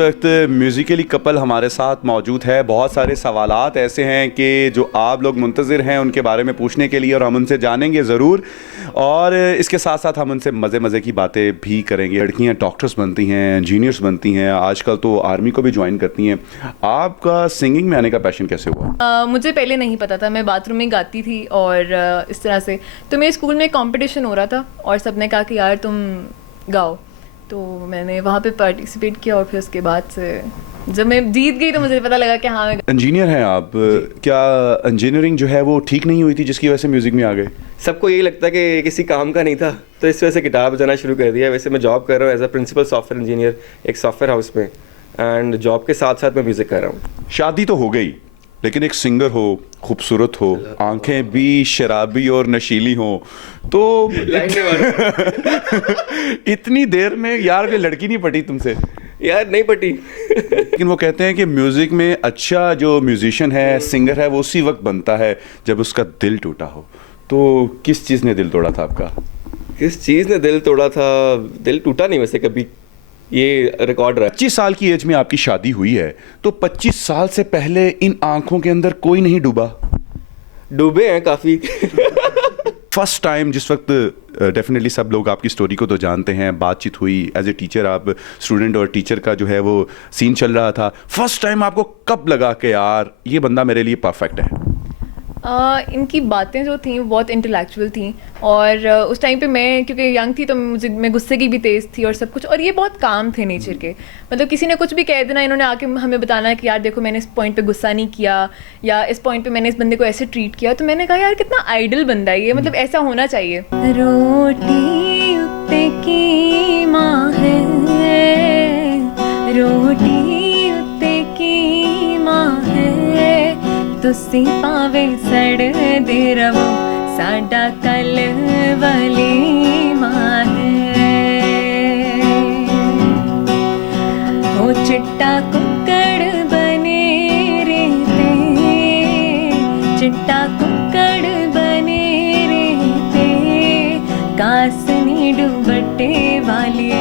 वक्त musically couple हमारे साथ मौजूद है। बहुत सारे सवालात ऐसे हैं कि जो आप लोग मुंतज़िर हैं उनके बारे में पूछने के लिए, और हम उनसे जानेंगे ज़रूर। और इसके साथ साथ हम उनसे मज़े की बातें भी करेंगे। लड़कियां डॉक्टर्स बनती हैं, इंजीनियर्स बनती हैं, आजकल तो आर्मी को भी ज्वाइन करती हैं। आपका सिंगिंग में आने का पैशन कैसे हुआ? मुझे पहले नहीं पता था, मैं बाथरूम में गाती थी और इस तरह से। तो मेरे स्कूल में कंपटीशन हो रहा था और सबने कहा कि यार तुम गाओ, तो मैंने वहाँ पे पार्टिसिपेट किया और फिर उसके बाद से जब मैं जीत गई तो मुझे पता लगा कि हाँ मैं इंजीनियर हैं आप। क्या इंजीनियरिंग जो है वो ठीक नहीं हुई थी जिसकी वजह से म्यूज़िक में आ गए? सबको यही लगता है कि किसी काम का नहीं था, तो इस वजह से गिटार बजाना शुरू कर दिया। वैसे मैं जॉब कर रहा हूँ as a principal software engineer एक सॉफ्टवेयर हाउस में, एंड जॉब के साथ साथ मैं म्यूज़िक कर रहा हूँ। शादी तो हो गई, लेकिन एक सिंगर हो, खूबसूरत हो, आंखें भी शराबी और नशीली हो, तो इतनी देर में यार कोई लड़की नहीं पटी तुमसे? यार नहीं पटी। लेकिन वो कहते हैं कि म्यूज़िक में अच्छा जो म्यूजिशियन है, सिंगर है, वो उसी वक्त बनता है जब उसका दिल टूटा हो। तो किस चीज़ ने दिल तोड़ा था आपका? किस चीज़ ने दिल तोड़ा था? दिल टूटा नहीं वैसे कभी, ये रिकॉर्ड रहा। 25 साल की एज में आपकी शादी हुई है, तो 25 साल से पहले इन आंखों के अंदर कोई नहीं डूबा? डूबे हैं काफ़ी। फर्स्ट टाइम जिस वक्त डेफिनेटली सब लोग आपकी स्टोरी को तो जानते हैं, बातचीत हुई एज ए टीचर, आप स्टूडेंट और टीचर का जो है वो सीन चल रहा था। फर्स्ट टाइम आपको कब लगा कि यार ये बंदा मेरे लिए परफेक्ट है? इनकी बातें जो थी वो बहुत इंटेलेक्चुअल थी, और उस टाइम पे मैं क्योंकि यंग थी तो मैं गुस्से की भी तेज़ थी और सब कुछ, और ये बहुत काम थे नेचर के। मतलब किसी ने कुछ भी कह देना, इन्होंने आके हमें बताना कि यार देखो मैंने इस पॉइंट पे गुस्सा नहीं किया, या इस पॉइंट पे मैंने इस बंदे को ऐसे ट्रीट किया। तो मैंने कहा यार कितना आइडल बंदा है ये, मतलब ऐसा होना चाहिए। रोटी उत्ते की माँ है, रोटी उत्ते की माँ है, तुसी पावे सड़ दे रवो साडा कल वाली माँ है। हो चिट्टा कुक्कड़ बने रहते, चिट्टा कुक्कड़ बने रहते, कासनी डुबट्टे वाली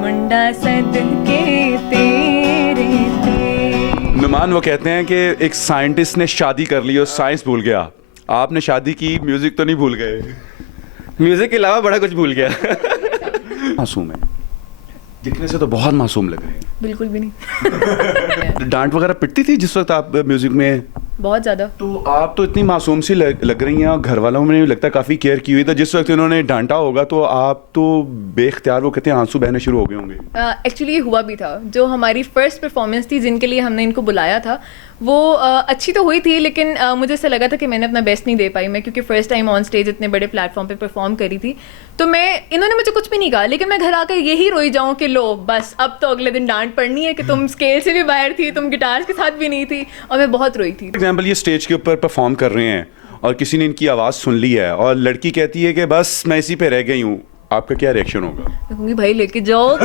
मुंडा सदके तेरे ते। नुमान वो कहते हैं कि एक साइंटिस्ट ने शादी कर ली और साइंस भूल गया। आपने शादी की, म्यूजिक तो नहीं भूल गए? म्यूज़िक के अलावा बड़ा कुछ भूल गया। मासूम है, दिखने से तो बहुत मासूम लग रहे हैं। बिल्कुल भी नहीं। डांट वगैरह पिटती थी जिस वक्त आप म्यूजिक में? बहुत ज़्यादा। तो आप तो इतनी मासूम सी लग रही हैं, और घर वालों ने भी लगता है काफ़ी केयर की हुई। तो जिस वक्त इन्होंने डांटा होगा तो आप तो बेख्तियार, वो कहते हैं, आंसू बहने शुरू हो गए होंगे। एक्चुअली ये हुआ भी था। जो हमारी फर्स्ट परफॉर्मेंस थी जिनके लिए हमने इनको बुलाया था, वो अच्छी तो हुई थी, लेकिन मुझे ऐसा लगा था कि मैंने अपना बेस्ट नहीं दे पाई मैं, क्योंकि फर्स्ट टाइम ऑन स्टेज इतने बड़े प्लेटफॉर्म पे परफॉर्म करी थी। तो इन्होंने मुझे कुछ भी नहीं कहा, लेकिन मैं घर आकर यही रोई जाऊँ कि लो बस अब तो अगले दिन डांट पड़नी है कि तुम स्केल से भी बाहर थी, तुम गिटार के साथ भी नहीं थी, और मैं बहुत रोई थी। एग्जाम्पल, ये स्टेज के ऊपर परफॉर्म कर रहे हैं और किसी ने इनकी आवाज़ सुन ली है और लड़की कहती है कि बस मैं इसी पे रह गई हूँ, आपका क्या रिएक्शन होगा? कहूँगी भाई लेके जाओ,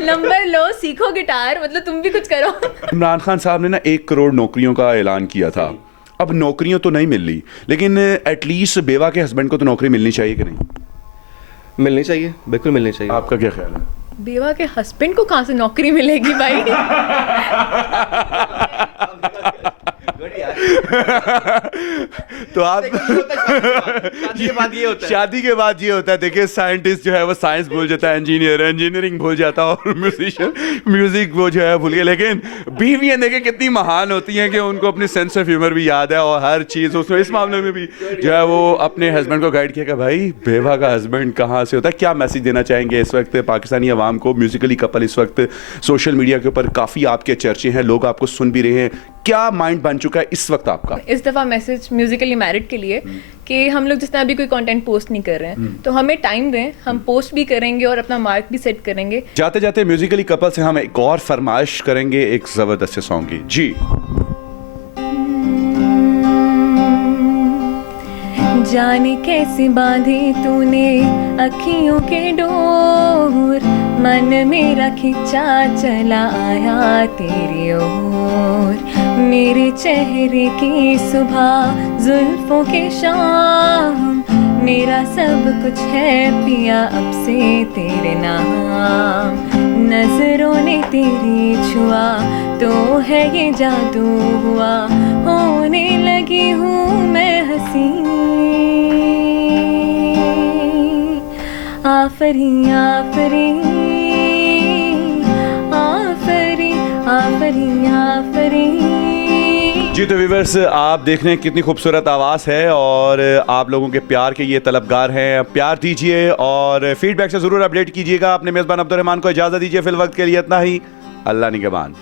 नंबर लो, सीखो गिटार, मतलब तुम भी कुछ करो। इमरान खान साहब ने ना 1 करोड़ नौकरियों का ऐलान किया था। अब नौकरियां तो नहीं मिल रही, लेकिन एटलीस्ट बेवा के हस्बैंड को तो नौकरी मिलनी चाहिए कि नहीं? मिलनी चाहिए, बिल्कुल मिलनी चाहिए। आपका क्या ख्याल है? बेवा के हस्बैंड को कहाँ से नौकरी मिलेगी भाई? तो आप शादी के बाद ये होता है। देखिए, साइंटिस्ट जो है वो साइंस भूल जाता है, इंजीनियरिंग भूल जाता है, और म्यूजिशियन म्यूजिक वो जो है भूल गए। लेकिन बीवियां देखिए कितनी महान होती हैं कि उनको अपनी सेंस ऑफ ह्यूमर भी याद है, और हर चीज़ उसमें, इस मामले में भी जो है वो अपने हस्बैंड को गाइड किया कि भाई बेवा का हस्बैंड कहाँ से होता है। क्या मैसेज देना चाहेंगे इस वक्त पाकिस्तानी अवाम को? म्यूजिकली कपल इस वक्त सोशल मीडिया के ऊपर काफ़ी आपके चर्चे हैं, लोग आपको सुन भी रहे हैं, क्या माइंड बन चुका है इस वक्त आपका? इस दफ़ा मैसेज म्यूजिकली मैरिड के लिए कि हम लोग जिस तरह अभी कोई कंटेंट पोस्ट नहीं कर रहे हैं, तो हमें टाइम दें, हम पोस्ट भी करेंगे और अपना मार्क भी सेट करेंगे। जाते जाते म्यूजिकली कपल से हम एक और फरमाइश करेंगे एक ज़बरदस्त से सॉन्ग की। जी। जाने कैसे बांधे तूने अखियों के डोर, मन मेरा खिंचा चला आया तेरी ओर, मेरे चेहरे की सुबह जुल्फों के शाम, मेरा सब कुछ है पिया अब से तेरे नाम, नजरों ने तेरी छुआ तो है ये जादू हुआ, होने लगी हूँ मैं हंसी। आफरी आफरी आफरी आफरी आफरी। जी तो व्यूअर्स, आप देख रहे हैं कितनी खूबसूरत आवाज़ है और आप लोगों के प्यार के ये तलबगार हैं। प्यार दीजिए और फीडबैक से ज़रूर अपडेट कीजिएगा। अपने मेज़बान अब्दुल रहमान को इजाज़त दीजिए फिल वक्त के लिए इतना ही। अल्लाह निगहबान।